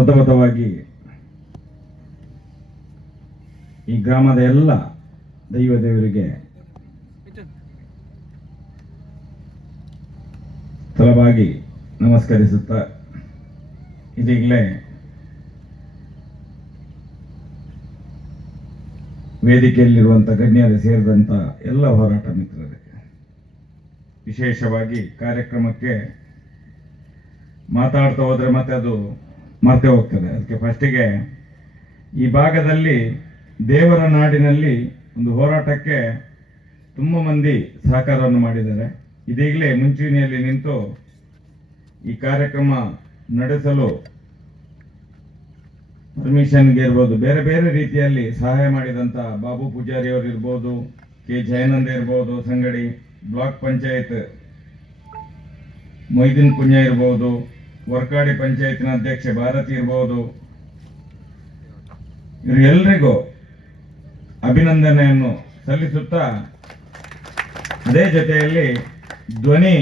ಪ್ರಥಮತವಾಗಿ ಈ ಗ್ರಾಮದ ಎಲ್ಲ ದೈವ ದೇವರಿಗೆ ಸ್ಥಳವಾಗಿ ನಮಸ್ಕರಿಸುತ್ತ ಇದೀಗಲೇ ವೇದಿಕೆಯಲ್ಲಿರುವಂಥ ಗಣ್ಯರು ಸೇರಿದಂಥ ಎಲ್ಲ ಹೋರಾಟ ಮಿತ್ರರಿಗೆ ವಿಶೇಷವಾಗಿ ಕಾರ್ಯಕ್ರಮಕ್ಕೆ ಮಾತಾಡ್ತಾ ಹೋದರೆ ಮತ್ತೆ ಅದು ಮರ್ತೆ ಹೋಗ್ತದೆ. ಅದಕ್ಕೆ ಫಸ್ಟಿಗೆ ಈ ಭಾಗದಲ್ಲಿ ದೇವರ ನಾಡಿನಲ್ಲಿ ಒಂದು ಹೋರಾಟಕ್ಕೆ ತುಂಬ ಮಂದಿ ಸಹಕಾರವನ್ನು ಮಾಡಿದ್ದಾರೆ. ಇದೀಗಲೇ ಮುಂಚೂಣಿಯಲ್ಲಿ ನಿಂತು ಈ ಕಾರ್ಯಕ್ರಮ ನಡೆಸಲು ಪರ್ಮಿಷನ್ಗೆ ಇರ್ಬೋದು. ಬೇರೆ ಬೇರೆ ರೀತಿಯಲ್ಲಿ ಸಹಾಯ ಮಾಡಿದಂಥ ಬಾಬು ಪೂಜಾರಿ ಅವರು ಇರ್ಬೋದು, ಕೆ ಜಯನಂದ್ ಇರ್ಬೋದು, ಸಂಗಡಿ ಬ್ಲಾಕ್ ಪಂಚಾಯತ್ ಮೊಯ್ದಿನ್ ಕುಂಜ ಇರ್ಬೋದು ವರ್ಕಾಡಿ ಪಂಚಾಯತ್ನ ಅಧ್ಯಕ್ಷೆ ಭಾರತಿ ಇರ್ಬೋದು. ಇವರು ಎಲ್ರಿಗೂ ಅಭಿನಂದನೆಯನ್ನು ಸಲ್ಲಿಸುತ್ತಾ ಅದೇ ಜೊತೆಯಲ್ಲಿ ಧ್ವನಿ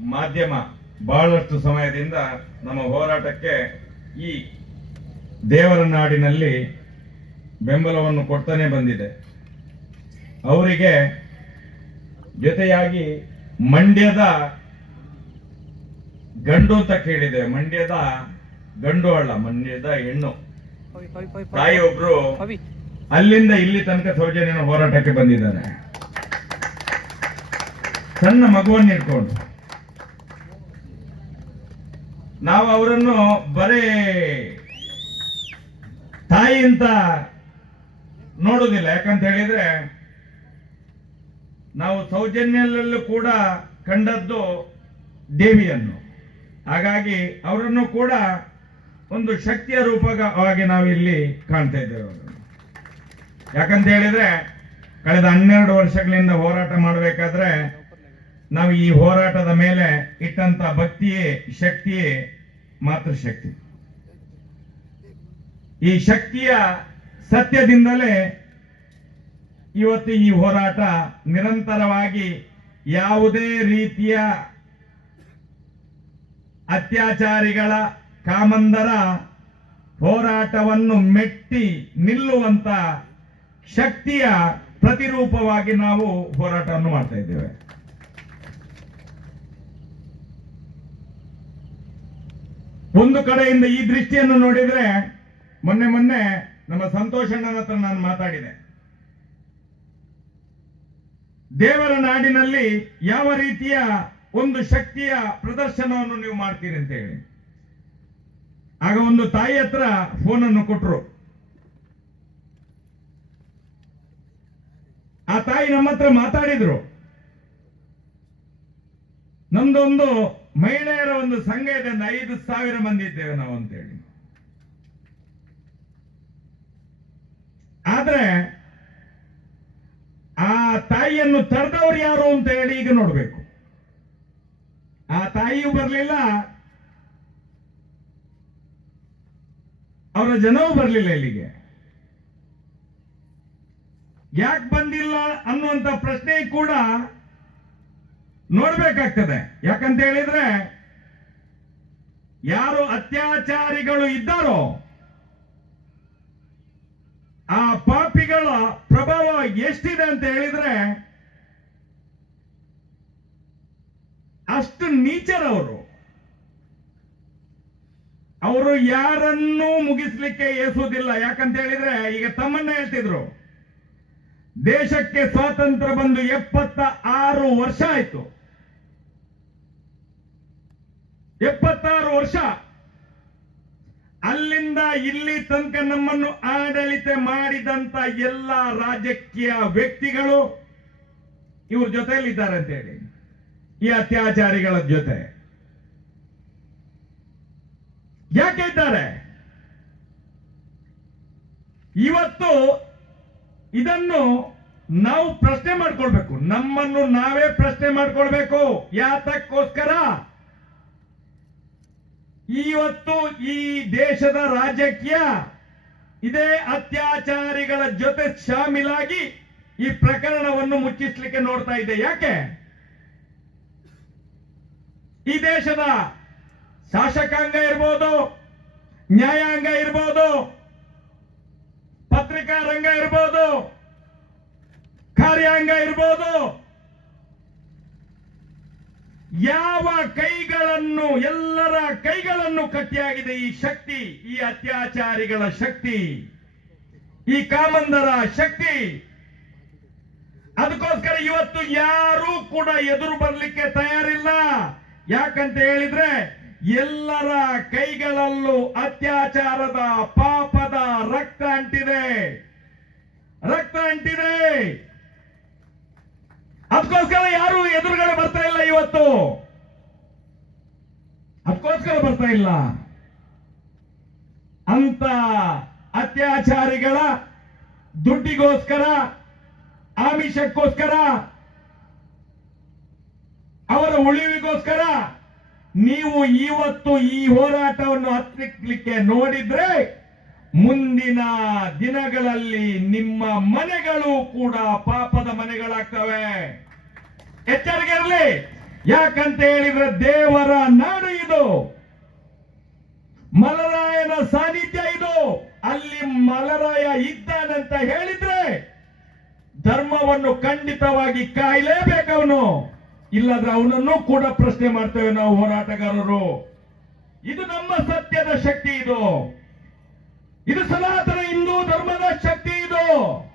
ಮಾಧ್ಯಮ ಬಹಳಷ್ಟು ಸಮಯದಿಂದ ನಮ್ಮ ಹೋರಾಟಕ್ಕೆ ಈ ದೇವರ ನಾಡಿನಲ್ಲಿ ಬೆಂಬಲವನ್ನು ಕೊಡ್ತಾನೆ ಬಂದಿದೆ. ಅವರಿಗೆ ಜೊತೆಯಾಗಿ ಮಂಡ್ಯದ ಗಂಡು ಅಂತ ಕೇಳಿದೆ. ಮಂಡ್ಯದ ಗಂಡು ಅಲ್ಲ ಮಂಡ್ಯದ ಹೆಣ್ಣು. ತಾಯಿ ಒಬ್ರು ಅಲ್ಲಿಂದ ಇಲ್ಲಿ ತನಕ ಸೌಜನ್ಯನ ಹೋರಾಟಕ್ಕೆ ಬಂದಿದ್ದಾರೆ ಸಣ್ಣ ಮಗುವನ್ನು ಇಟ್ಕೊಂಡು ನಾವು ಅವರನ್ನು ಬರೇ ತಾಯಿ ಅಂತ ನೋಡುದಿಲ್ಲ ಯಾಕಂತ ಹೇಳಿದ್ರೆ ನಾವು ಸೌಜನ್ಯಲ್ಲೂ ಕೂಡ ಕಂಡದ್ದು ದೇವಿಯನ್ನು. ಹಾಗಾಗಿ ಅವರನ್ನು ಕೂಡ ಒಂದು ಶಕ್ತಿಯ ರೂಪವಾಗಿ ನಾವು ಇಲ್ಲಿ ಕಾಣ್ತಾ ಇದ್ದೇವೆ ಯಾಕಂತ ಹೇಳಿದ್ರೆ, ಕಳೆದ ಹನ್ನೆರಡು ವರ್ಷಗಳಿಂದ ಹೋರಾಟ ಮಾಡಬೇಕಾದ್ರೆ, ನಾವು ಈ ಹೋರಾಟದ ಮೇಲೆ ಇಟ್ಟಂತ ಭಕ್ತಿಯೇ, ಶಕ್ತಿಯೇ ಮಾತೃಶಕ್ತಿ ಈ ಶಕ್ತಿಯ ಸತ್ಯದಿಂದಲೇ ಇವತ್ತು ಈ ಹೋರಾಟ ನಿರಂತರವಾಗಿ ಯಾವುದೇ ರೀತಿಯ ಅತ್ಯಾಚಾರಿಗಳ ಕಾಮಂದರ ಹೋರಾಟವನ್ನು ಮೆಟ್ಟಿ ನಿಲ್ಲುವಂತ ಶಕ್ತಿಯ ಪ್ರತಿರೂಪವಾಗಿ ನಾವು ಹೋರಾಟವನ್ನು ಮಾಡ್ತಾ ಇದ್ದೇವೆ. ಒಂದು ಕಡೆಯಿಂದ ಈ ದೃಷ್ಟಿಯನ್ನು ನೋಡಿದ್ರೆ ಮೊನ್ನೆ ಮೊನ್ನೆ ನಮ್ಮ ಸಂತೋಷಣ್ಣನ ಹತ್ರ ನಾನು ಮಾತಾಡಿದೆ. ದೇವರ ನಾಡಿನಲ್ಲಿ ಯಾವ ರೀತಿಯ ಒಂದು ಶಕ್ತಿಯ ಪ್ರದರ್ಶನವನ್ನು ನೀವು ಮಾಡ್ತೀರಿ ಅಂತ ಹೇಳಿ ಆಗ ಒಂದು ತಾಯಿ ಹತ್ರ ಫೋನನ್ನು ಕೊಟ್ಟರು ಆ ತಾಯಿ ನಮ್ಮ ಹತ್ರ ಮಾತಾಡಿದ್ರು. ನಮ್ದೊಂದು ಮಹಿಳೆಯರ ಒಂದು ಸಂಘ ಇದೆ, ಒಂದು ಐದು ಸಾವಿರ ಮಂದಿ ಇದ್ದೇವೆ ನಾವು ಅಂತೇಳಿ. ಆದ್ರೆ ಆ ತಾಯಿಯನ್ನು ತಡೆದವ್ರು ಯಾರು ಅಂತ ಹೇಳಿ ಈಗ ನೋಡ್ಬೇಕು. ಆ ತಾಯಿಯೂ ಬರಲಿಲ್ಲ. ಅವರ ಜನವೂ ಬರಲಿಲ್ಲ ಇಲ್ಲಿಗೆ. ಯಾಕೆ ಬಂದಿಲ್ಲ ಅನ್ನುವಂತ ಪ್ರಶ್ನೆ ಕೂಡ ನೋಡ್ಬೇಕಾಗ್ತದೆ. ಯಾಕಂತ ಹೇಳಿದ್ರೆ, ಯಾರು ಅತ್ಯಾಚಾರಿಗಳು ಇದ್ದಾರೋ, ಆ ಪಾಪಿಗಳ ಪ್ರಭಾವ ಎಷ್ಟಿದೆ ಅಂತ ಹೇಳಿದ್ರೆ ಅಷ್ಟು ನೀಚರವರು ಅವರು. ಯಾರನ್ನೂ ಮುಗಿಸ್ಲಿಕ್ಕೆ ಏಸುವುದಿಲ್ಲ ಯಾಕಂತ ಹೇಳಿದ್ರೆ, ಈಗ ತಮ್ಮನ್ನ ಹೇಳ್ತಿದ್ರು, ದೇಶಕ್ಕೆ ಸ್ವಾತಂತ್ರ್ಯ ಬಂದು ಎಪ್ಪತ್ತ ಆರು ವರ್ಷ ಆಯ್ತು. ಎಪ್ಪತ್ತಾರು ವರ್ಷ. ಅಲ್ಲಿಂದ ಇಲ್ಲಿ ತನಕ ನಮ್ಮನ್ನು ಆಡಳಿತ ಮಾಡಿದಂತ ಎಲ್ಲ ರಾಜಕೀಯ ವ್ಯಕ್ತಿಗಳು ಇವ್ರ ಜೊತೆಯಲ್ಲಿದ್ದಾರೆ ಅಂತ ಹೇಳಿ. ಈ ಅತ್ಯಾಚಾರಿಗಳ ಜೊತೆ. ಯಾಕೆ ಇದ್ದಾರೆ? ಇವತ್ತು ಇದನ್ನು ನಾವು ಪ್ರಶ್ನೆ ಮಾಡ್ಕೊಳ್ಬೇಕು. ನಮ್ಮನ್ನು ನಾವೇ ಪ್ರಶ್ನೆ ಮಾಡ್ಕೊಳ್ಬೇಕು. ಯಾತಕ್ಕೋಸ್ಕರ? ಇವತ್ತು ಈ ದೇಶದ ರಾಜಕೀಯ ಇದೇ ಅತ್ಯಾಚಾರಿಗಳ ಜೊತೆ ಶಾಮಿಲಾಗಿ ಈ ಪ್ರಕರಣವನ್ನು ಮುಚ್ಚಿಸ್ಲಿಕ್ಕೆ ನೋಡ್ತಾ ಇದೆ. ಯಾಕೆ? ಈ ದೇಶದ ಶಾಸಕಾಂಗ ಇರ್ಬೋದು, ನ್ಯಾಯಾಂಗ ಇರ್ಬೋದು ಪತ್ರಿಕಾ ರಂಗ ಇರ್ಬೋದು, ಕಾರ್ಯಾಂಗ ಇರ್ಬೋದು, ಯಾವ ಕೈಗಳನ್ನು, ಎಲ್ಲರ ಕೈಗಳನ್ನು ಕಟ್ಟಿಯಾಗಿದೆ ಈ ಶಕ್ತಿ, ಈ ಅತ್ಯಾಚಾರಿಗಳ ಶಕ್ತಿ, ಈ ಕಾಮಂದರ ಶಕ್ತಿ. ಅದಕ್ಕೋಸ್ಕರ ಇವತ್ತು ಯಾರೂ ಕೂಡ ಎದುರು ಬರಲಿಕ್ಕೆ ತಯಾರಿಲ್ಲ. ಯಾಕಂತ ಹೇಳಿದ್ರೆ ಎಲ್ಲರ ಕೈಗಳಲ್ಲೂ ಅತ್ಯಾಚಾರದ ಪಾಪದ ರಕ್ತ ಅಂಟಿದೆ. ರಕ್ತ ಅಂಟಿದೆ. ಅದಕ್ಕೋಸ್ಕರ ಯಾರು ಎದುರುಗಡೆ ಬರ್ತಾ ಇಲ್ಲ ಇವತ್ತು. ಅದಕ್ಕೋಸ್ಕರ ಬರ್ತಾ ಇಲ್ಲ. ಅಂತ ಅತ್ಯಾಚಾರಿಗಳ ದುಡ್ಡಿಗೋಸ್ಕರ, ಆಮಿಷಕ್ಕೋಸ್ಕರ ಅವರ ಉಳಿವಿಗೋಸ್ಕರ ನೀವು ಇವತ್ತು ಈ ಹೋರಾಟವನ್ನು ಹತ್ತಿಕ್ಲಿಕ್ಕೆ ನೋಡಿದ್ರೆ ಮುಂದಿನ ದಿನಗಳಲ್ಲಿ ನಿಮ್ಮ ಮನೆಗಳು ಕೂಡ ಪಾಪದ ಮನೆಗಳಾಗ್ತವೆ. ಎಚ್ಚರಿಕೆ ಇರಲಿ. ಯಾಕಂತ ಹೇಳಿದ್ರೆ ದೇವರ ನಾಡು ಇದು. ಮಲರಾಯನ ಸಾನ್ನಿಧ್ಯ ಇದು. ಅಲ್ಲಿ ಮಲರಾಯ ಇದ್ದಾನಂತ ಹೇಳಿದ್ರೆ ಧರ್ಮವನ್ನು ಖಂಡಿತವಾಗಿ ಕಾಯಲೇಬೇಕವನು ಇಲ್ಲದ್ರೆ ಅವನನ್ನು ಕೂಡ ಪ್ರಶ್ನೆ ಮಾಡ್ತೇವೆ ನಾವು ಹೋರಾಟಗಾರರು. ಇದು ನಮ್ಮ ಸತ್ಯದ ಶಕ್ತಿ ಇದು. ಇದು ಸನಾತನ ಹಿಂದೂ ಧರ್ಮದ ಶಕ್ತಿ ಇದು.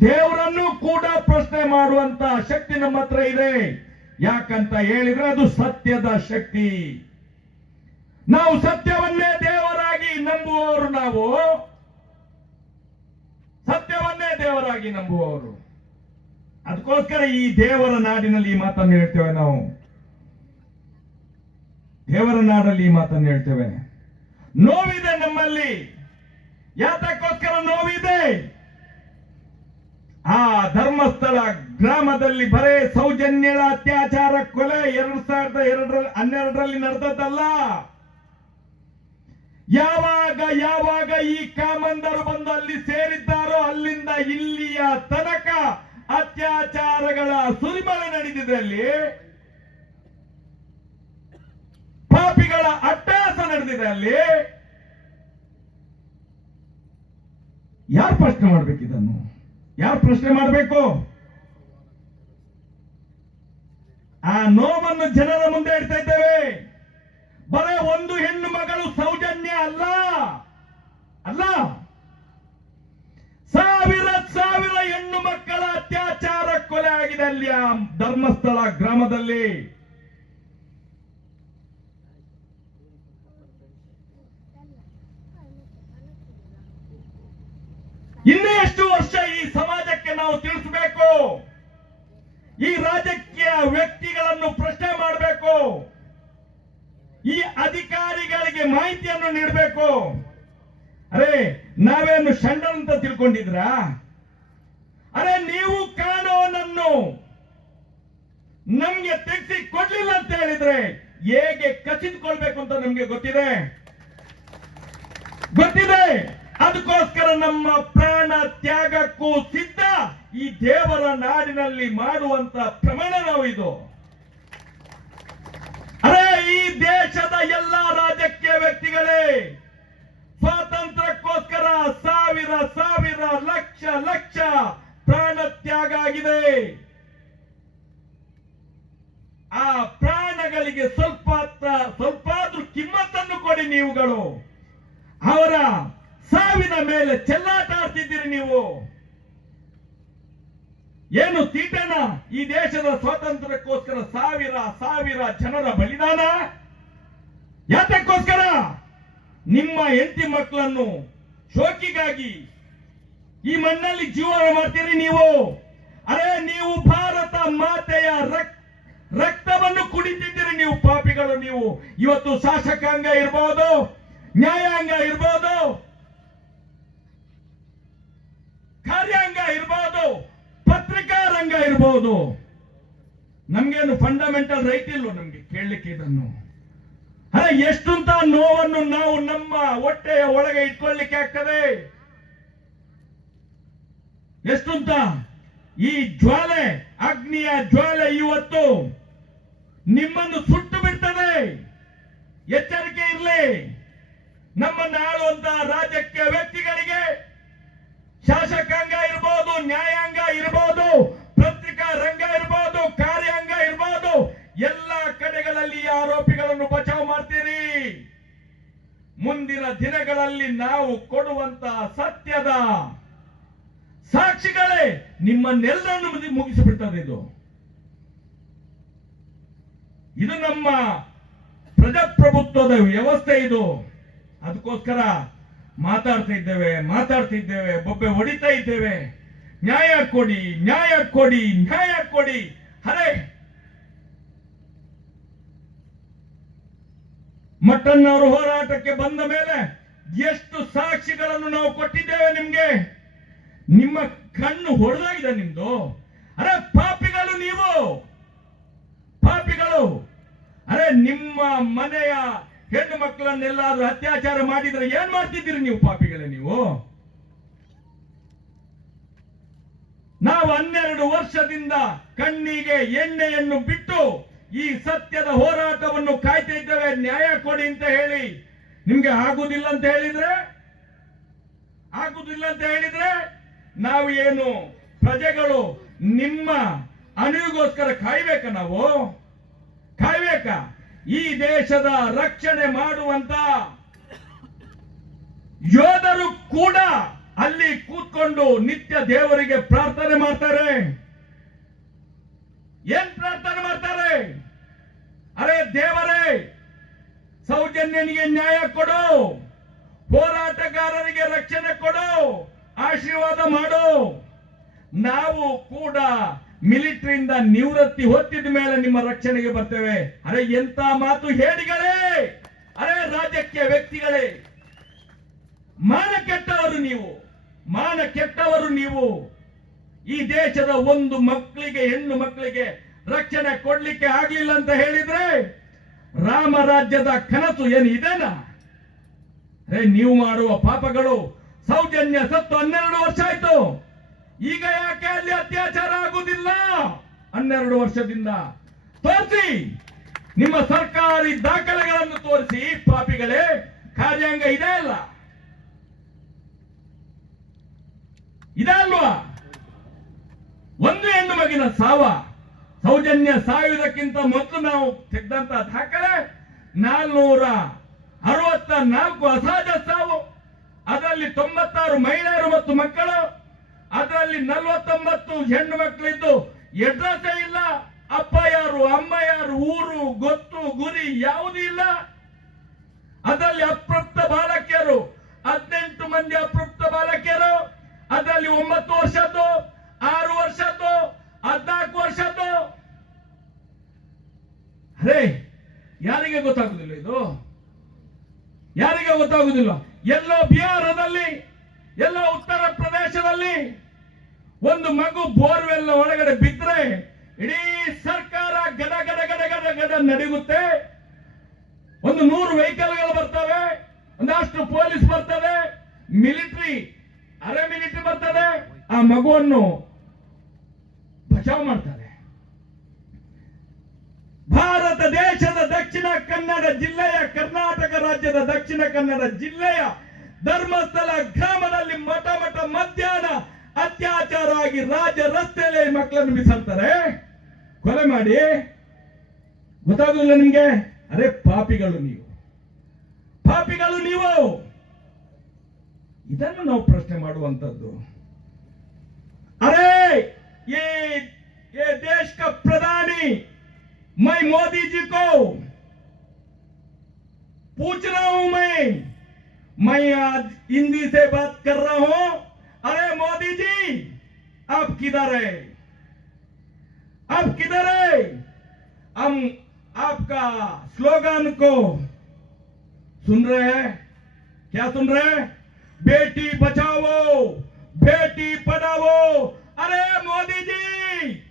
ದೇವರನ್ನು ಕೂಡ ಪ್ರಶ್ನೆ ಮಾಡುವಂತ ಶಕ್ತಿ ನಮ್ಮ ಹತ್ರ ಇದೆ. ಯಾಕಂತ ಹೇಳಿದ್ರೆ ಅದು ಸತ್ಯದ ಶಕ್ತಿ. ನಾವು ಸತ್ಯವನ್ನೇ ದೇವರಾಗಿ ನಂಬುವವರು ನಾವು. ಸತ್ಯವನ್ನೇ ದೇವರಾಗಿ ನಂಬುವವರು. ಅದಕ್ಕೋಸ್ಕರ ಈ ದೇವರ ನಾಡಿನಲ್ಲಿ ಈ ಮಾತನ್ನು ಹೇಳ್ತೇವೆ ನಾವು. ದೇವರ ನಾಡಲ್ಲಿ ಈ ಮಾತನ್ನು ಹೇಳ್ತೇವೆ. ನೋವಿದೆ ನಮ್ಮಲ್ಲಿ. ಯಾತಕ್ಕೋಸ್ಕರ ನೋವಿದೆ? ಆ ಧರ್ಮಸ್ಥಳ ಗ್ರಾಮದಲ್ಲಿ ಬರೇ ಸೌಜನ್ಯಳ ಅತ್ಯಾಚಾರ ಕೊಲೆ ಎರಡು ಸಾವಿರದ ಎರಡರಲ್ಲಿ, ಹನ್ನೆರಡರಲ್ಲಿ ನಡೆದದ್ದಲ್ಲ. ಯಾವಾಗ ಯಾವಾಗ ಈ ಕಾಮಂದರು ಬಂದು ಅಲ್ಲಿ ಸೇರಿದ್ದಾರೋ ಅಲ್ಲಿಂದ ಇಲ್ಲಿಯ ತನಕ ಅತ್ಯಾಚಾರಗಳ ಸುರಿಮಳೆ ನಡೆದಿದೆ ಅಲ್ಲಿ ಪಾಪಿಗಳ ಅಟ್ಟಾಸ ನಡೆದಿದೆ ಅಲ್ಲಿ ಯಾರು ಪ್ರಶ್ನೆ ಮಾಡ್ಬೇಕು ಇದನ್ನು? ಯಾರು ಪ್ರಶ್ನೆ ಮಾಡಬೇಕು? ಆ ನೋವನ್ನು ಜನರ ಮುಂದೆ ಇಡ್ತಾ ಇದ್ದೇವೆ. ಬರೇ ಒಂದು ಹೆಣ್ಣು ಮಗಳು ಸೌಜನ್ಯ ಅಲ್ಲ. ಅಲ್ಲ ಸಾವಿರ ಸಾವಿರ ಹೆಣ್ಣು ಮಕ್ಕಳ ಅತ್ಯಾಚಾರ ಕೊಲೆ ಆಗಿದೆ ಅಲ್ಲಿ ಆ ಧರ್ಮಸ್ಥಳ ಗ್ರಾಮದಲ್ಲಿ. ಇನ್ನೂ ಎಷ್ಟು ವರ್ಷ ಈ ಸಮಾಜಕ್ಕೆ ನಾವು ತಿಳಿಸಬೇಕು? ಈ ರಾಜಕೀಯ ವ್ಯಕ್ತಿಗಳನ್ನು ಪ್ರಶ್ನೆ ಮಾಡಬೇಕು? ಈ ಅಧಿಕಾರಿಗಳಿಗೆ ಮಾಹಿತಿಯನ್ನು ನೀಡಬೇಕು? ಅರೆ, ನಾವೇನು ಷಂಡನ್ ಅಂತ ತಿಳ್ಕೊಂಡಿದ್ರಾ ಅರೆ, ನೀವು ಕಾನೂನನ್ನು ನಮ್ಗೆ ತೆಗೆಸಿ ಕೊಡ್ಲಿಲ್ಲ ಅಂತ ಹೇಳಿದ್ರೆ ಹೇಗೆ ಕಸಿದುಕೊಳ್ಬೇಕು ಅಂತ ನಮ್ಗೆ ಗೊತ್ತಿದೆ? ಗೊತ್ತಿದೆ. ಅದಕ್ಕೋಸ್ಕರ ನಮ್ಮ ಪ್ರಾಣ ತ್ಯಾಗಕ್ಕೂ ಸಿದ್ಧ ಈ ದೇವರ ನಾಡಿನಲ್ಲಿ ಮಾಡುವಂತ ಪ್ರಮಾಣ ನಾವು ಇದು ಅರೆ, ಈ ದೇಶದ ಎಲ್ಲ ರಾಜಕೀಯ ವ್ಯಕ್ತಿಗಳೇ, ಸ್ವಾತಂತ್ರ್ಯಕ್ಕೋಸ್ಕರ ಸಾವಿರ ಸಾವಿರ ಲಕ್ಷ ಲಕ್ಷ ಪ್ರಾಣ ತ್ಯಾಗ ಆಗಿದೆ. ಆ ಪ್ರಾಣಗಳಿಗೆ ಸ್ವಲ್ಪ ಸ್ವಲ್ಪಾದ್ರೂ ಕಿಮ್ಮತ್ತನ್ನು ಕೊಡಿ ನೀವುಗಳು. ಅವರ ಸಾವಿನ ಮೇಲೆ ಚೆಲ್ಲಾಟ ಆಡ್ತಿದ್ದೀರಿ ನೀವು. ಏನು ತೀಟನ ಈ ದೇಶದ ಸ್ವಾತಂತ್ರ್ಯಕ್ಕೋಸ್ಕರ ಸಾವಿರ ಸಾವಿರ ಜನರ ಬಲಿದಾನ? ಯಾತಕ್ಕೋಸ್ಕರ? ನಿಮ್ಮ ಹೆಂಡತಿ ಮಕ್ಕಳನ್ನು ಶೋಕಿಗಾಗಿ ಈ ಮಣ್ಣಲ್ಲಿ ಜೀವನ ಮಾಡ್ತೀರಿ ನೀವು. ಅರೆ, ನೀವು ಭಾರತ ಮಾತೆಯ ರಕ್- ರಕ್ತವನ್ನು ಕುಡಿತಿದ್ದೀರಿ ನೀವು ಪಾಪಿಗಳು ನೀವು. ಇವತ್ತು ಶಾಸಕಾಂಗ ಇರಬಹುದು ನ್ಯಾಯಾಂಗ ಇರಬಹುದು ಕಾರ್ಯಾಂಗ ಇರಬಹುದು ಪತ್ರಿಕಾ ರಂಗ ಇರ್ಬೋದು. ನಮ್ಗೇನು ಫಂಡಮೆಂಟಲ್ ರೈಟ್ ಇಲ್ವೋ ನಮ್ಗೆ ಕೇಳಲಿಕ್ಕೆ ಇದನ್ನು. ಅರೆ, ಎಷ್ಟುಂತ ನೋವನ್ನು ನಾವು ನಮ್ಮ ಹೊಟ್ಟೆಯ ಒಳಗೆ ಇಟ್ಕೊಳ್ಳಿಕ್ಕೆ ಆಗ್ತದೆ? ಎಷ್ಟುಂತ? ಈ ಜ್ವಾಲೆ, ಅಗ್ನಿಯ ಜ್ವಾಲೆ ಇವತ್ತು ನಿಮ್ಮನ್ನು ಸುಟ್ಟು ಬಿಡ್ತದೆ. ಎಚ್ಚರಿಕೆ ಇರಲಿ. ನಮ್ಮನ್ನ ಆಳುವಂತ ರಾಜಕೀಯ ವ್ಯಕ್ತಿಗಳಿಗೆ ಶಾಸಕಾಂಗ ಇರಬಹುದು ನ್ಯಾಯಾಂಗ ಇರಬಹುದು ಪತ್ರಿಕಾ ರಂಗ ಇರಬಹುದು ಕಾರ್ಯಾಂಗ ಇರಬಹುದು ಎಲ್ಲ ಕಡೆಗಳಲ್ಲಿ ಆರೋಪಿಗಳನ್ನು ಬಚಾವ್ ಮಾಡ್ತೀರಿ. ಮುಂದಿನ ದಿನಗಳಲ್ಲಿ ನಾವು ಕೊಡುವಂತ ಸತ್ಯದ ಸಾಕ್ಷಿಗಳೇ ನಿಮ್ಮನ್ನೆಲ್ಲರನ್ನು ಮುಗಿಸಿ ಮುಗಿಸಿಬಿಡ್ತದೆ ಇದು. ಇದು ನಮ್ಮ ಪ್ರಜಾಪ್ರಭುತ್ವದ ವ್ಯವಸ್ಥೆ ಇದು. ಅದಕ್ಕೋಸ್ಕರ ಮಾತಾಡ್ತಾ ಇದ್ದೇವೆ ಮಾತಾಡ್ತಾ ಇದ್ದೇವೆ, ಬೊಬ್ಬೆ ಹೊಡಿತಾ ಇದ್ದೇವೆ. ನ್ಯಾಯ ಕೊಡಿ ನ್ಯಾಯ ಕೊಡಿ ನ್ಯಾಯ ಕೊಡಿ. ಅರೆ! ಮಟ್ಟಣ್ಣವರು ಹೋರಾಟಕ್ಕೆ ಬಂದ ಮೇಲೆ ಎಷ್ಟು ಸಾಕ್ಷಿಗಳನ್ನು ನಾವು ಕೊಟ್ಟಿದ್ದೇವೆ ನಿಮ್ಗೆ? ನಿಮ್ಮ ಕಣ್ಣು ಹೊಡೆದಾಗಿದೆ ನಿಮ್ದು. ಅರೆ ಪಾಪಿಗಳು ನೀವು. ಪಾಪಿಗಳು. ಅರೆ ನಿಮ್ಮ ಮನೆಯ ಹೆಣ್ಣು ಮಕ್ಕಳನ್ನೆಲ್ಲಾದ್ರೂ ಅತ್ಯಾಚಾರ ಮಾಡಿದ್ರೆ ಏನ್ ಮಾಡ್ತಿದ್ದೀರಿ ನೀವು ಪಾಪಿಗಳೇ ನೀವು? ನಾವು ಹನ್ನೆರಡು ವರ್ಷದಿಂದ ಕಣ್ಣಿಗೆ ಎಣ್ಣೆಯನ್ನು ಬಿಟ್ಟು ಈ ಸತ್ಯದ ಹೋರಾಟವನ್ನು ಕಾಯ್ತಾ ಇದ್ದೇವೆ. ನ್ಯಾಯ ಕೊಡಿ ಅಂತ ಹೇಳಿ. ನಿಮ್ಗೆ ಆಗುದಿಲ್ಲ ಅಂತ ಹೇಳಿದ್ರೆ? ಆಗುದಿಲ್ಲ ಅಂತ ಹೇಳಿದ್ರೆ? ನಾವು ಏನು ಪ್ರಜೆಗಳು ನಿಮ್ಮ ಅನಿವಿಗೋಸ್ಕರ ಕಾಯ್ಬೇಕ ನಾವು? ಕಾಯ್ಬೇಕ? ಈ ದೇಶದ ರಕ್ಷಣೆ ಮಾಡುವಂತ ಯೋಧರು ಕೂಡ ಅಲ್ಲಿ ಕೂತ್ಕೊಂಡು ನಿತ್ಯ ದೇವರಿಗೆ ಪ್ರಾರ್ಥನೆ ಮಾಡ್ತಾರೆ. ಏನ್ ಪ್ರಾರ್ಥನೆ ಮಾಡ್ತಾರೆ? ಅರೆ ದೇವರೇ, ಸೌಜನ್ಯನಿಗೆ ನ್ಯಾಯ ಕೊಡು, ಹೋರಾಟಗಾರರಿಗೆ ರಕ್ಷಣೆ ಕೊಡು ಆಶೀರ್ವಾದ ಮಾಡು. ನಾವು ಕೂಡ ಮಿಲಿಟರಿಯಿಂದ ನಿವೃತ್ತಿ ಹೊತ್ತಿದ ಮೇಲೆ ನಿಮ್ಮ ರಕ್ಷಣೆಗೆ ಬರ್ತೇವೆ. ಅರೆ ಎಂತ ಮಾತು ಹೇಳಿಗಳೇ. ಅರೆ ರಾಜ್ಯಕ್ಕೆ ವ್ಯಕ್ತಿಗಳೇ. ಮಾನ ಕೆಟ್ಟವರು ನೀವು. ಮಾನ ಕೆಟ್ಟವರು ನೀವು. ಈ ದೇಶದ ಒಂದು ಮಕ್ಕಳಿಗೆ, ಹೆಣ್ಣು ಮಕ್ಕಳಿಗೆ ರಕ್ಷಣೆ ಕೊಡ್ಲಿಕ್ಕೆ ಆಗ್ಲಿಲ್ಲ ಅಂತ ಹೇಳಿದ್ರೆ ರಾಮರಾಜ್ಯದ ಕನಸು ಏನು ಇದೇನಾ ಅರೆ, ನೀವು ಮಾಡುವ ಪಾಪಗಳು ಸೌಜನ್ಯ ಸತ್ತು ಹನ್ನೆರಡು ವರ್ಷ ಆಯ್ತು. ಈಗ ಯಾಕೆ ಅಲ್ಲಿ ಅತ್ಯಾಚಾರ ಆಗುವುದಿಲ್ಲ ಹನ್ನೆರಡು ವರ್ಷದಿಂದ. ತೋರಿಸಿ. ನಿಮ್ಮ ಸರ್ಕಾರಿ ದಾಖಲೆಗಳನ್ನು ತೋರಿಸಿ, ಪಾಪಿಗಳೇ. ಕಾರ್ಯಾಂಗ ಇದೆ ಅಲ್ಲ ಇದೆ ಅಲ್ವಾ ಒಂದು ಹೆಣ್ಣು ಮಗಿನ ಸಾವ. ಸೌಜನ್ಯ ಸಾಯುವುದಕ್ಕಿಂತ ಮೊದಲು ನಾವು ತೆಗೆದಂತ ದಾಖಲೆ ನಾಲ್ನೂರ ಅರವತ್ತ ನಾಲ್ಕು ಅಸಹಜ ಸಾವು. ಅದರಲ್ಲಿ ತೊಂಬತ್ತಾರು ಮಹಿಳೆಯರು ಮತ್ತು ಮಕ್ಕಳು, ಅದರಲ್ಲಿ ನಲವತ್ತೊಂಬತ್ತು ಹೆಣ್ಣು ಮಕ್ಕಳಿದ್ದು. ಎಡ್ರಸೇ ಇಲ್ಲ ಅಪ್ಪ ಯಾರು ಅಮ್ಮ ಯಾರು ಊರು, ಗೊತ್ತು, ಗುರಿ ಯಾವುದೂ ಇಲ್ಲ. ಅದರಲ್ಲಿ ಅಪೃಪ್ತ ಬಾಲಕಿಯರು, ಹದಿನೆಂಟು ಮಂದಿ ಅಪೃಪ್ತ ಬಾಲಕಿಯರು, ಅದರಲ್ಲಿ ಒಂಬತ್ತು ವರ್ಷದ್ದು, ಆರು ವರ್ಷದ್ದು, ಹದಿನಾಲ್ಕು ವರ್ಷದ್ದು. ಅರೇ ಯಾರಿಗೆ ಗೊತ್ತಾಗುದಿಲ್ಲ ಇದು? ಯಾರಿಗೆ ಗೊತ್ತಾಗುದಿಲ್ಲ? ಎಲ್ಲೋ ಬಿಹಾರದಲ್ಲಿ, ಎಲ್ಲೋ ಉತ್ತರ ಪ್ರದೇಶದಲ್ಲಿ ಒಂದು ಮಗು ಬೋರ್ವೆಲ್ ಒಳಗಡೆ ಬಿದ್ರೆ ಇಡೀ ಸರ್ಕಾರ ಗಡ ಗಡ ಗಡ ಗಡ ಗಡ ನಡೆಯುತ್ತೆ. ಒಂದು ನೂರು ವೆಹಿಕಲ್ಗಳು ಬರ್ತವೆ, ಒಂದಷ್ಟು ಪೊಲೀಸ್ ಬರ್ತದೆ, ಮಿಲಿಟರಿ, ಅರೆ ಮಿಲಿಟರಿ ಬರ್ತದೆ. ಆ ಮಗುವನ್ನು ಬಚಾವ್ ಮಾಡ್ತಾರೆ. ಭಾರತ ದೇಶದ ದಕ್ಷಿಣ ಕನ್ನಡ ಜಿಲ್ಲೆಯ ಕರ್ನಾಟಕ ರಾಜ್ಯದ ದಕ್ಷಿಣ ಕನ್ನಡ ಜಿಲ್ಲೆಯ ಧರ್ಮಸ್ಥಳ ಗ್ರಾಮದಲ್ಲಿ ಮಠ ಮಠ ಮಧ್ಯಾಹ್ನ ಅತ್ಯಾಚಾರ ಆಗಿ ರಾಜ್ಯ ರಸ್ತೆಯಲ್ಲಿ ಮಕ್ಕಳನ್ನು ಬಿಸಾಡ್ತಾರೆ ಕೊಲೆ ಮಾಡಿ. ಗೊತ್ತಾಗುದಿಲ್ಲ ನಿಮ್ಗೆ? ಅರೆ ಪಾಪಿಗಳು ನೀವು. ಪಾಪಿಗಳು ನೀವು. ಇದನ್ನು ನಾವು ಪ್ರಶ್ನೆ ಮಾಡುವಂತದ್ದು ಅರೇ ಈ ದೇಶ ಪ್ರಧಾನಿ मैं मोदी जी को पूछ रहा हूँ मैं। मैं आज हिंदी से बात कर रहा हूँ। अरे मोदी जी, आप किधर है? आप किधर है? हम आपका स्लोगन को सुन रहे हैं। क्या सुन रहे हैं? बेटी बचाओ, बेटी पढ़ाओ। अरे मोदी जी!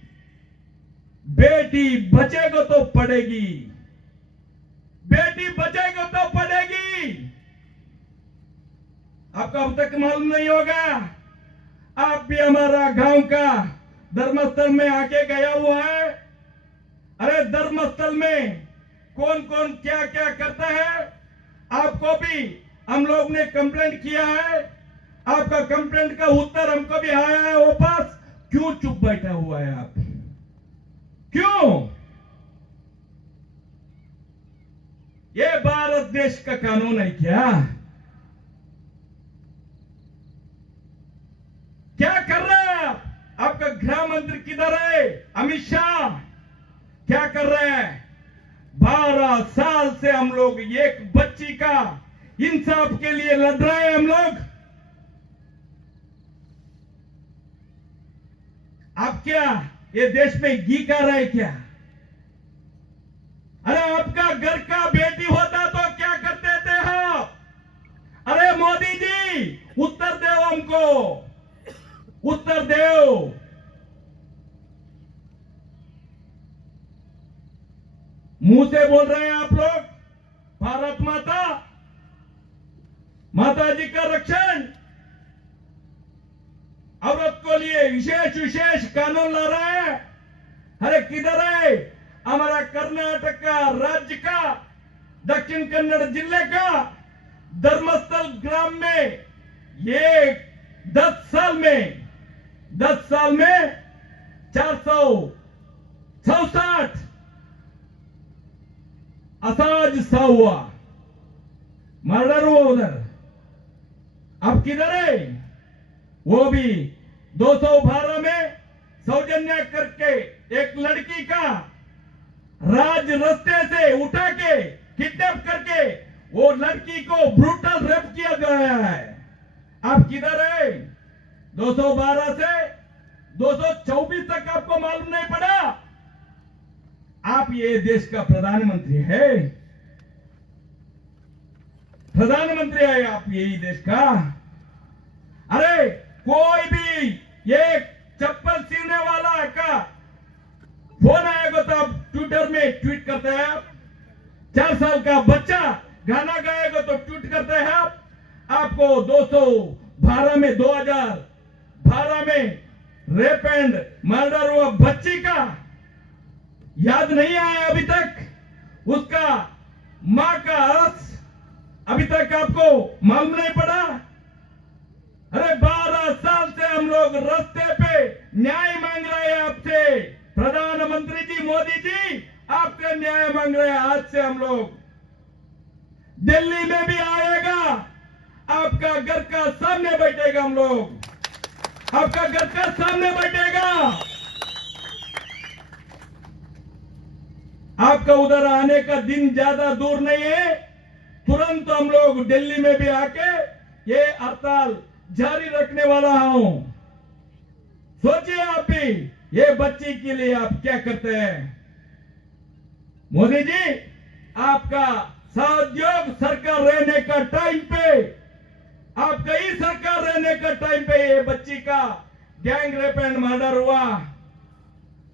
बेटी बचेगा तो पढ़ेगी। बेटी बचेगा तो पढ़ेगी। आपको अब तक मालूम नहीं होगा, आप भी हमारा गाँव का धर्मस्थल में आके गया हुआ है। अरे धर्मस्थल में कौन कौन क्या क्या करता है, आपको भी हम लोग ने कंप्लेंट किया है। आपका कंप्लेंट का उत्तर हमको भी आया है, वापस क्यों चुप बैठा हुआ है आप? क्यों? ये भारत देश का कानून है क्या? क्या कर रहे हैं आप? आपका गृह मंत्री किधर है? अमित शाह। क्या कर रहे हैं? बारह साल से हम लोग एक बच्ची का इंसाफ के लिए लड़ रहे हैं हम लोग। आप क्या ये देश में घी खा रहे हैं क्या? अरे आपका घर का बेटी होता तो क्या करते थे आप? अरे मोदी जी, उत्तर दो हमको। उत्तर दो मुँह से बोल रहे हैं आप लोग, भारत माता माता जी का रक्षण। औरत को लिए विशेष विशेष कानून ला रहा है। अरे किधर है? हमारा कर्नाटक का, राज्य का, दक्षिण कन्नड़ ज़िले का, धर्मस्थल ग्राम में, ये दस साल में, दस साल में चार सौ चौसठ असाज सा हुआ। मर्डर हुआ उधर। अब किधर है? वो भी 212 में सौजन्य करके एक लड़की का राज रस्ते से उठा के किडनैप करके वो लड़की को ब्रूटल रेप किया गया है। आप किधर है? 212 से 224 तक आपको मालूम नहीं पड़ा? आप ये देश का प्रधानमंत्री है। प्रधानमंत्री है आप यही देश का। अरे कोई भी एक चप्पल सीने वाला का फ़ोन आएगा तो आप ट्विटर में ट्वीट करते हैं आप। चार साल का बच्चा गाना गाएगा तो ट्वीट करते हैं आप। आपको 212 में 2012 में रेप एंड मर्डर हुआ बच्ची का। याद नहीं आया अभी तक। उसका माँ का अर्थ अभी तक आपको मालूम नहीं पड़ा। अरे बारह साल से हम लोग रास्ते पे न्याय मांग रहे हैं आपसे। प्रधानमंत्री जी, मोदी जी, आपसे न्याय मांग रहे हैं आज से हम लोग। दिल्ली में भी आएगा। आपका घर का सामने बैठेगा हम लोग। आपका घर का सामने बैठेगा। आपका उधर आने का दिन ज़्यादा दूर नहीं है। तुरंत हम लोग दिल्ली में भी आके ये हड़ताल जारी रखने वाला हूं सोचिए आप भी ये बच्ची के लिए आप क्या करते हैं मोदी जी आपका सहयोग सरकार रहने का टाइम पे आपका ही सरकार रहने का टाइम पे ये बच्ची का गैंग रेप एंड मर्डर हुआ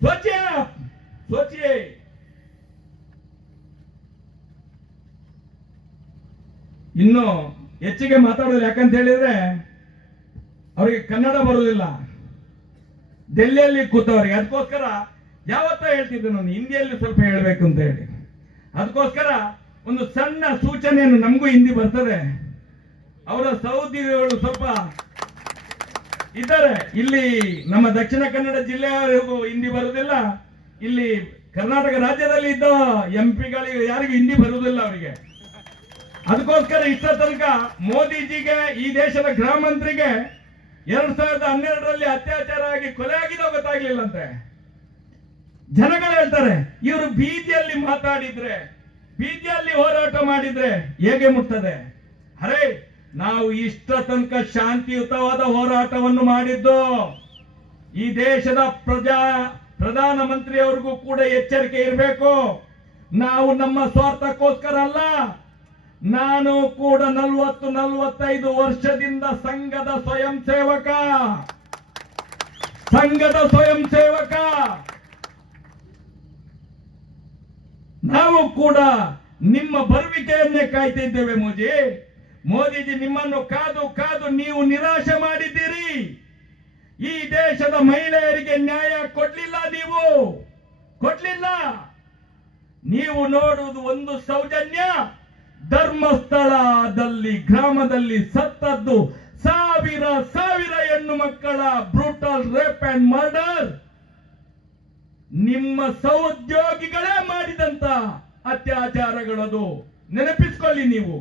सोचिए आप सोचिए ಇನ್ನು ಹೆಚ್ಚಿಗೆ ಮಾತಾಡೋದು ಯಾಕಂತ ಹೇಳಿದ್ರೆ ಅವರಿಗೆ ಕನ್ನಡ ಬರುವುದಿಲ್ಲ ಡೆಲ್ಲಿಯಲ್ಲಿ ಕೂತವರಿಗೆ. ಅದಕ್ಕೋಸ್ಕರ ಯಾವತ್ತ ಹೇಳ್ತಿದ್ದೆ ನಾನು, ಹಿಂದಿಯಲ್ಲಿ ಸ್ವಲ್ಪ ಹೇಳಬೇಕು ಅಂತ ಹೇಳಿ. ಅದಕ್ಕೋಸ್ಕರ ಒಂದು ಸಣ್ಣ ಸೂಚನೆಯನ್ನು ನಮಗೂ ಹಿಂದಿ ಬರ್ತದೆ. ಅವರ ಸಹೋದ್ಯೋಗಿಗಳು ಸ್ವಲ್ಪ ಇದ್ದಾರೆ. ಇಲ್ಲಿ ನಮ್ಮ ದಕ್ಷಿಣ ಕನ್ನಡ ಜಿಲ್ಲೆಯವರಿಗೂ ಹಿಂದಿ ಬರುವುದಿಲ್ಲ ಇಲ್ಲಿ ಕರ್ನಾಟಕ ರಾಜ್ಯದಲ್ಲಿ ಇದ್ದ ಎಂ ಪಿಗಳಿಗೆ ಯಾರಿಗೂ ಹಿಂದಿ ಬರುವುದಿಲ್ಲ ಅವರಿಗೆ. ಅದಕ್ಕೋಸ್ಕರ ಇಷ್ಟ ತನಕ ಮೋದಿಜಿಗೆ, ಈ ದೇಶದ ಗೃಹ ಮಂತ್ರಿಗೆ ಎರಡ್ ಸಾವಿರದ ಹನ್ನೆರಡರಲ್ಲಿ ಅತ್ಯಾಚಾರ ಆಗಿ ಕೊಲೆ ಆಗಿದೋ ಗೊತ್ತಾಗ್ಲಿಲ್ಲಂತೆ ಜನಗಳು ಹೇಳ್ತಾರೆ, ಇವರು ಬೀದಿಯಲ್ಲಿ ಮಾತಾಡಿದ್ರೆ ಬೀದಿಯಲ್ಲಿ ಹೋರಾಟ ಮಾಡಿದ್ರೆ ಹೇಗೆ ಮುಟ್ತದೆ? ಅರೆ, ನಾವು ಇಷ್ಟ ತನಕ ಶಾಂತಿಯುತವಾದ ಹೋರಾಟವನ್ನು ಮಾಡಿದ್ದು, ಈ ದೇಶದ ಪ್ರಜಾ, ಪ್ರಧಾನಮಂತ್ರಿಯವರಿಗೂ ಕೂಡ ಎಚ್ಚರಿಕೆ ಇರಬೇಕು. ನಾವು ನಮ್ಮ ಸ್ವಾರ್ಥಕ್ಕೋಸ್ಕರ ಅಲ್ಲ ನಾನು ಕೂಡ ನಲವತ್ತು, ನಲವತ್ತೈದು ವರ್ಷದಿಂದ ಸಂಘದ ಸ್ವಯಂ ಸೇವಕ. ಸಂಘದ ಸ್ವಯಂ ಸೇವಕ. ನಾವು ಕೂಡ ನಿಮ್ಮ ಬರುವಿಕೆಯನ್ನೇ ಕಾಯ್ತಿದ್ದೇವೆ ಮೋದಿ ಮೋದಿಜಿ, ನಿಮ್ಮನ್ನು ಕಾದು ಕಾದು ನೀವು ನಿರಾಶೆ ಮಾಡಿದ್ದೀರಿ. ಈ ದೇಶದ ಮಹಿಳೆಯರಿಗೆ ನ್ಯಾಯ ಕೊಡ್ಲಿಲ್ಲ ನೀವು. ಕೊಡ್ಲಿಲ್ಲ. ನೀವು ನೋಡುವುದು ಒಂದು ಸೌಜನ್ಯ. ಧರ್ಮಸ್ಥಳದಲ್ಲಿ, ಗ್ರಾಮದಲ್ಲಿ ಸತ್ತದ್ದು ಸಾವಿರ ಸಾವಿರ ಹೆಣ್ಣು ಮಕ್ಕಳ ಬ್ರೂಟಲ್ ರೇಪ್ ಅಂಡ್ ಮರ್ಡರ್ ನಿಮ್ಮ ಸಹೋದ್ಯೋಗಿಗಳೇ ಮಾಡಿದಂತ ಅತ್ಯಾಚಾರಗಳದು. ನೆನಪಿಸ್ಕೊಳ್ಳಿ ನೀವು.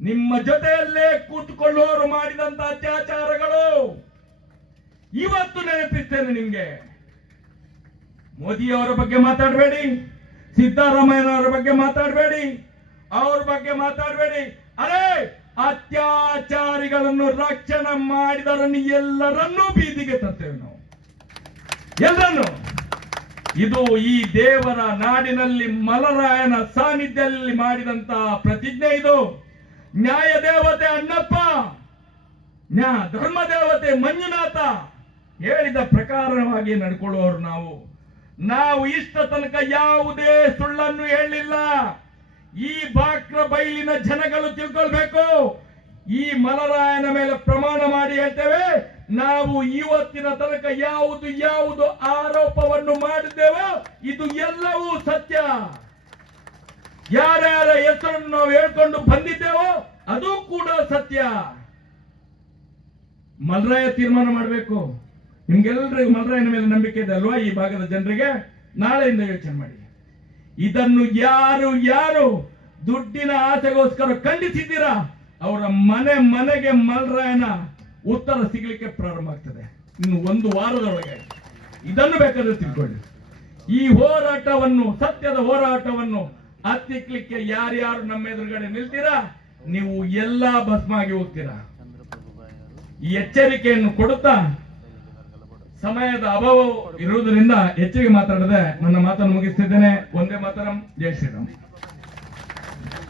ನಿಮ್ಮ ಜೊತೆಯಲ್ಲೇ ಕೂತ್ಕೊಳ್ಳೋರು ಮಾಡಿದಂತ ಅತ್ಯಾಚಾರಗಳು. ಇವತ್ತು ನೆನಪಿಸ್ತೇನೆ ನಿಮ್ಗೆ. ಮೋದಿಯವರ ಬಗ್ಗೆ ಮಾತಾಡಬೇಡಿ, ಸಿದ್ದರಾಮಯ್ಯನವರ ಬಗ್ಗೆ ಮಾತಾಡಬೇಡಿ. ಅವ್ರ ಬಗ್ಗೆ ಮಾತಾಡಬೇಡಿ. ಅರೇ, ಅತ್ಯಾಚಾರಿಗಳನ್ನು ರಕ್ಷಣೆ ಮಾಡಿದರನ್ನು ಎಲ್ಲರನ್ನೂ ಬೀದಿಗೆ ತರ್ತೇವೆ ನಾವು. ಎಲ್ಲರನ್ನು. ಇದು ಈ ದೇವರ ನಾಡಿನಲ್ಲಿ ಮಲರಾಯನ ಸಾನ್ನಿಧ್ಯದಲ್ಲಿ ಮಾಡಿದಂತಹ ಪ್ರತಿಜ್ಞೆ ಇದು. ನ್ಯಾಯ ದೇವತೆ ಅಣ್ಣಪ್ಪ, ನ್ಯಾ ಧರ್ಮ ದೇವತೆ ಮಂಜುನಾಥ ಹೇಳಿದ ಪ್ರಕಾರವಾಗಿ ನಡ್ಕೊಳ್ಳೋರು ನಾವು. ನಾವು ಇಷ್ಟ ತನಕ ಯಾವುದೇ ಸುಳ್ಳನ್ನು ಹೇಳಿಲ್ಲ ಈ ಬಾಕ್ರ ಬೈಲಿನ ಜನಗಳು ತಿಳ್ಕೊಳ್ಬೇಕು. ಈ ಮಲರಾಯನ ಮೇಲೆ ಪ್ರಮಾಣ ಮಾಡಿ ಹೇಳ್ತೇವೆ. ನಾವು ಇವತ್ತಿನ ತನಕ ಯಾವುದು ಯಾವುದು ಆರೋಪವನ್ನು ಮಾಡಿದ್ದೇವೋ ಇದು ಎಲ್ಲವೂ ಸತ್ಯ. ಯಾರ್ಯಾರ ಹೆಸರನ್ನು ನಾವು ಹೇಳ್ಕೊಂಡು ಬಂದಿದ್ದೇವೋ ಅದು ಕೂಡ ಸತ್ಯ. ಮಲರಾಯ ತೀರ್ಮಾನ ಮಾಡಬೇಕು. ನಿಮ್ಗೆಲ್ಲರಿಗೂ ಮಲರಾಯನ ಮೇಲೆ ನಂಬಿಕೆ ಇದೆ ಅಲ್ವಾ ಈ ಭಾಗದ ಜನರಿಗೆ? ನಾಳೆಯಿಂದ ಯೋಚನೆ ಮಾಡಿ. ಇದನ್ನು ಯಾರು ಯಾರು ದುಡ್ಡಿನ ಆಸೆಗೋಸ್ಕರ ಖಂಡಿಸಿದ್ದೀರಾ? ಅವರ ಮನೆ ಮನೆಗೆ ಮಲ್ರಾಯನ ಉತ್ತರ ಸಿಗಲಿಕ್ಕೆ ಪ್ರಾರಂಭ ಆಗ್ತದೆ. ಇನ್ನು ಒಂದು ವಾರದೊಳಗೆ ಇದನ್ನು ಬೇಕಾದ್ರೆ ತಿಳ್ಕೊಳ್ಳಿ. ಈ ಹೋರಾಟವನ್ನು, ಸತ್ಯದ ಹೋರಾಟವನ್ನು ಹತ್ತಿಕ್ಲಿಕ್ಕೆ ಯಾರ್ಯಾರು ನಮ್ಮ ಎದುರುಗಡೆ ನಿಲ್ತೀರಾ? ನೀವು ಎಲ್ಲಾ ಭಸ್ಮಾಗಿ ಹೋಗ್ತೀರಾ. ಈ ಎಚ್ಚರಿಕೆಯನ್ನು ಕೊಡುತ್ತಾ ಸಮಯದ ಅಭಾವ ಇರುವುದರಿಂದ ಹೆಚ್ಚಿಗೆ ಮಾತಾಡದೆ ನನ್ನ ಮಾತನ್ನು ಮುಗಿಸ್ತಿದ್ದೇನೆ. ಒಂದೇ ಮಾತರಂ. ಜೈ ಶ್ರೀರಾಮ್.